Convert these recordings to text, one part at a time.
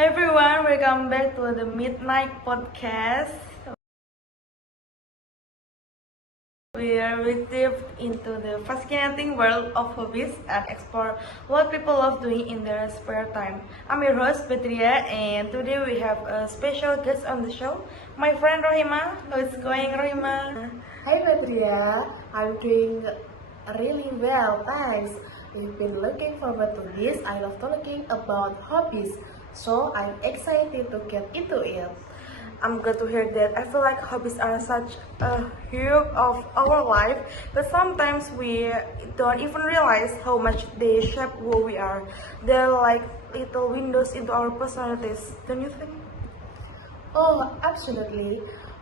Hi everyone, welcome back to the Mid8 Podcast. We are deep into the fascinating world of hobbies and explore what people love doing in their spare time. I'm your host Badria, and today we have a special guest on the show, my friend Rokhima. How is it going, Rokhima? Hi Badria, I'm doing really well, thanks. We've been looking forward to this. I love talking about hobbies, so I'm excited to get into it. I'm glad to hear that. I feel like hobbies are such a hue of our life, but sometimes we don't even realize how much they shape who we are. They're like little windows into our personalities, don't you think? Oh, absolutely.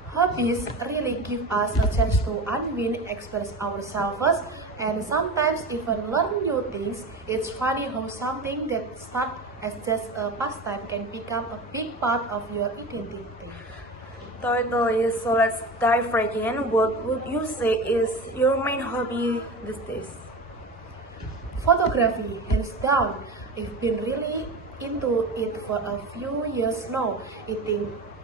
Hobbies really give us a chance to unwind, express ourselves, and sometimes even learn new things. It's funny how something that starts as just a pastime can become a big part of your identity. Totally. So let's dive right in. What would you say is your main hobby these days? Photography, hands down. I've been really into it for a few years now.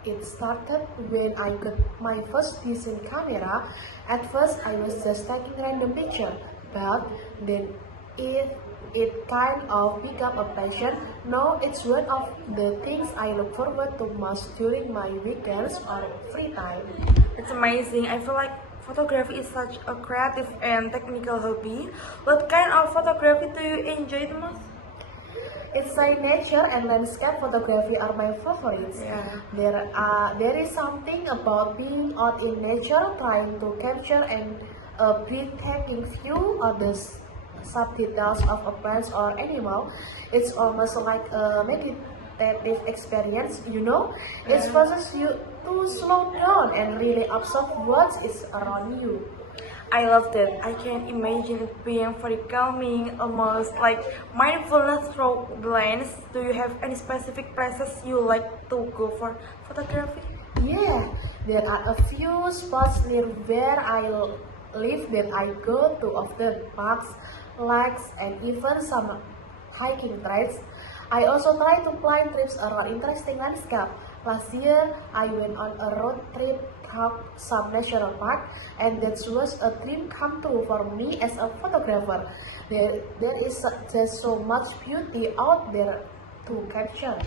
It started when I got my first decent camera. At first, I was just taking random pictures, but then it kind of became a passion. Now it's one of the things I look forward to most during my weekends or free time. It's amazing. I feel like photography is such a creative and technical hobby. What kind of photography do you enjoy the most? It's like nature and landscape photography are my favorites. Yeah. There is something about being out in nature, trying to capture a breathtaking view of the sub details of a plant or animal. It's almost like a meditative experience, you know. It forces you to slow down and really observe what is around you. I love that. I can imagine it being very calming, almost like mindfulness through the lens. Do you have any specific places you like to go for photography? Yeah, there are a few spots near where I live that I go to often: parks, lakes, and even some hiking trails. I also try to plan trips around interesting landscape. Last year, I went on a road trip through some national park, and that was a dream come true for me as a photographer. There is just so much beauty out there to capture.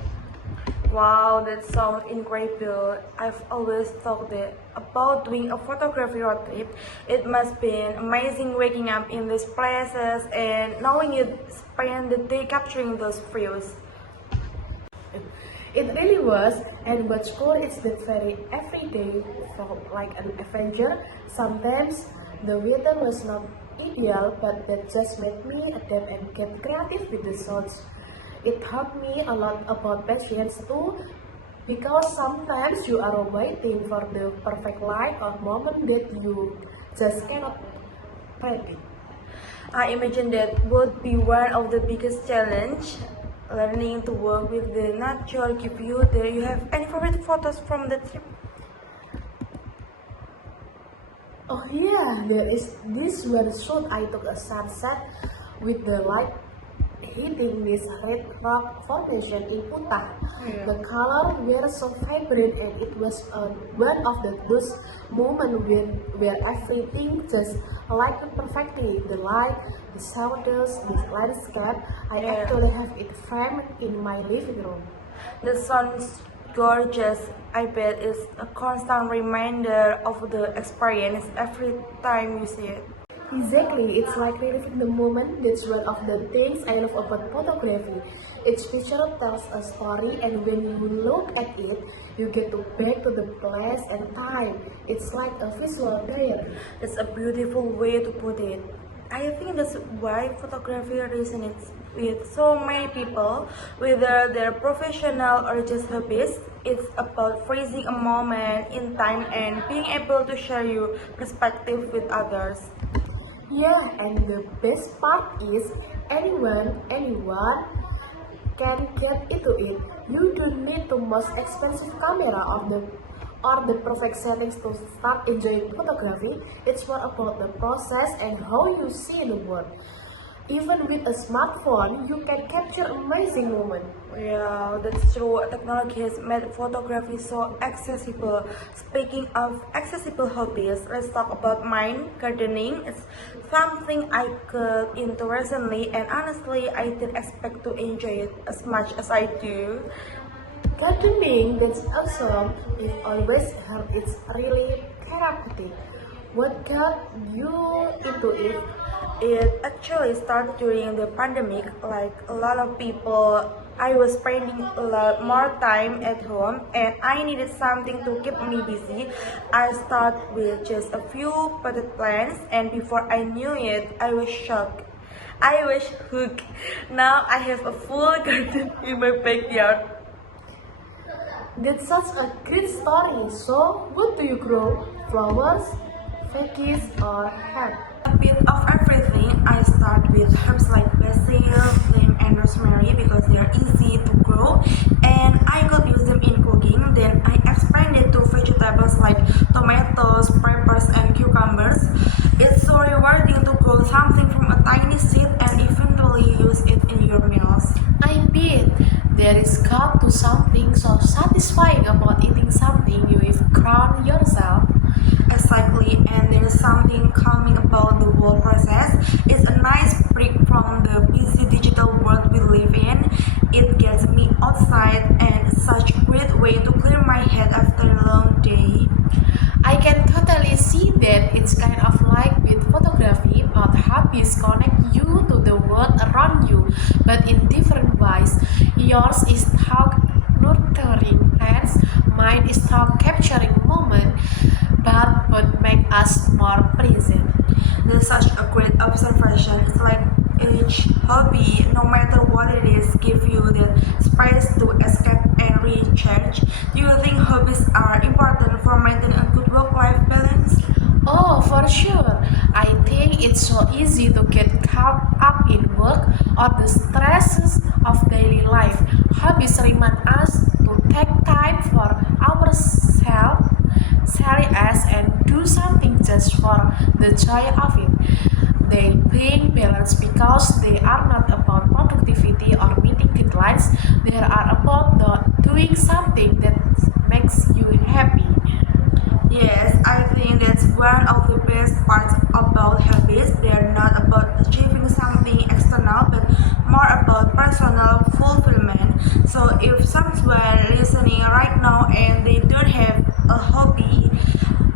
Wow, that sounds incredible. I've always thought that about doing a photography road trip. It must be amazing waking up in these places and knowing you spend the day capturing those views. It really was, and what's cool is that very everyday felt like an adventure. Sometimes the weather was not ideal, but that just made me adapt and get creative with the shots. It taught me a lot about patience too, because sometimes you are waiting for the perfect light or moment that you just cannot predict. I imagine that would be one of the biggest challenge. Learning to work with the nature give you there. You have any favorite photos from the trip? Oh yeah, there is this one shot I took a sunset with the light hitting this red rock formation in Utah. Yeah. The colors were so vibrant, and it was one of those moments where everything just aligned perfectly. The light, the shadows, the landscape. I Yeah. actually have it framed in my living room. The sounds gorgeous. I bet it's a constant reminder of the experience every time you see it. Exactly, it's like reliving the moment. That's one of the things I love about photography. Each picture tells a story, and when you look at it, you get to back to the place and time. It's like a visual diary. That's a beautiful way to put it. I think that's why photography resonates with so many people, whether they're professional or just hobbies. It's about freezing a moment in time and being able to share your perspective with others. Yeah, and the best part is anyone can get into it. You don't need the most expensive camera or the perfect settings to start enjoying photography. It's more about the process and how you see the world. Even with a smartphone, you can capture amazing moments. Yeah, that's true. Technology has made photography so accessible. Speaking of accessible hobbies, let's talk about mine. Gardening is something I got into recently, and honestly, I didn't expect to enjoy it as much as I do. Gardening, that's awesome. It always heard it's really therapeutic. What got you into it? It actually started during the pandemic. Like a lot of people, I was spending a lot more time at home and I needed something to keep me busy. I started with just a few potted plants, and before I knew it, I was shocked. I was hooked. Now I have a full garden in my backyard. That's such a great story. So, what do you grow? Flowers, veggies, or herbs? A bit of everything. I start with herbs like basil, thyme, and rosemary because they are easy to grow and I could use them in cooking. Then I expanded to vegetables like tomatoes, peppers, and cucumbers. It's so rewarding to grow something from a tiny seed and eventually use it in your meals. I bet there is got to something so satisfying about eating something you've grown yourself. Exactly, and there is something calming about the whole process. It's a nice break from the busy digital world we live in. It gets me outside and it's such a great way to clear my head after a long day. I can totally see that. It's kind of like with photography, but hobbies connect you to the world around you, but in different ways. Yours is how nurturing plants, mine is how capturing moment, but both make us more present. That's such a great observation. It's like each hobby, no matter what it is, give you the space to escape and recharge. Do you think hobbies are important for maintaining a good work-life balance? Oh, for sure. I think it's so easy to get caught up in work or the stresses of daily life. Hobbies remind us to take time for ourselves, serious, and do something just for the joy of it. They bring balance because they are not about productivity or meeting deadlines. They are about doing something that makes you happy. Yes, I think that's one of the best parts about hobbies. They're not about achieving something external, but more about personal fulfillment. So, if someone listening right now and they don't have a hobby,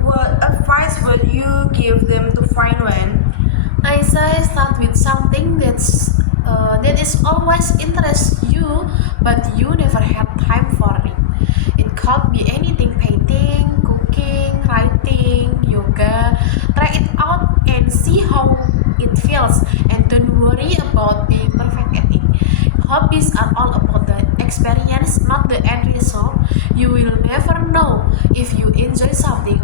what advice would you give them to find one? I say start with something that is always interest you, but you never have time for it. It could be anything: painting, cooking, writing, yoga. Try it out and see how it feels, and don't worry about being perfect at it. Hobbies are all about the experience, not the end result. You will never know if you enjoy something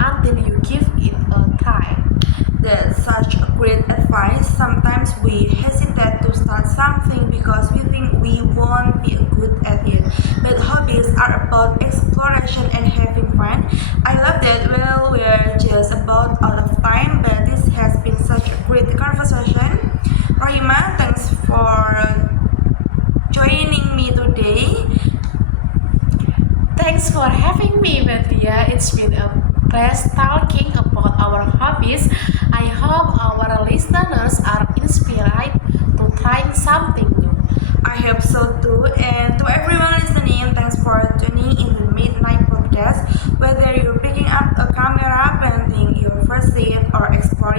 until you give it a try. That's such a great advice. Sometimes we hesitate to start something because we think we won't be good at it. But hobbies are about exploration and having fun. I love that. Well, we're just about out of time, but this has been such a great conversation. Rokhima, thanks for joining me today. Thanks for having me, Badria. It's been a blast talking about our hobbies. I hope our listeners are inspired to trying something new. I hope so too. And to everyone listening, thanks for tuning in the Mid8 Podcast. Whether you're picking up a camera, planting your first seed, or exploring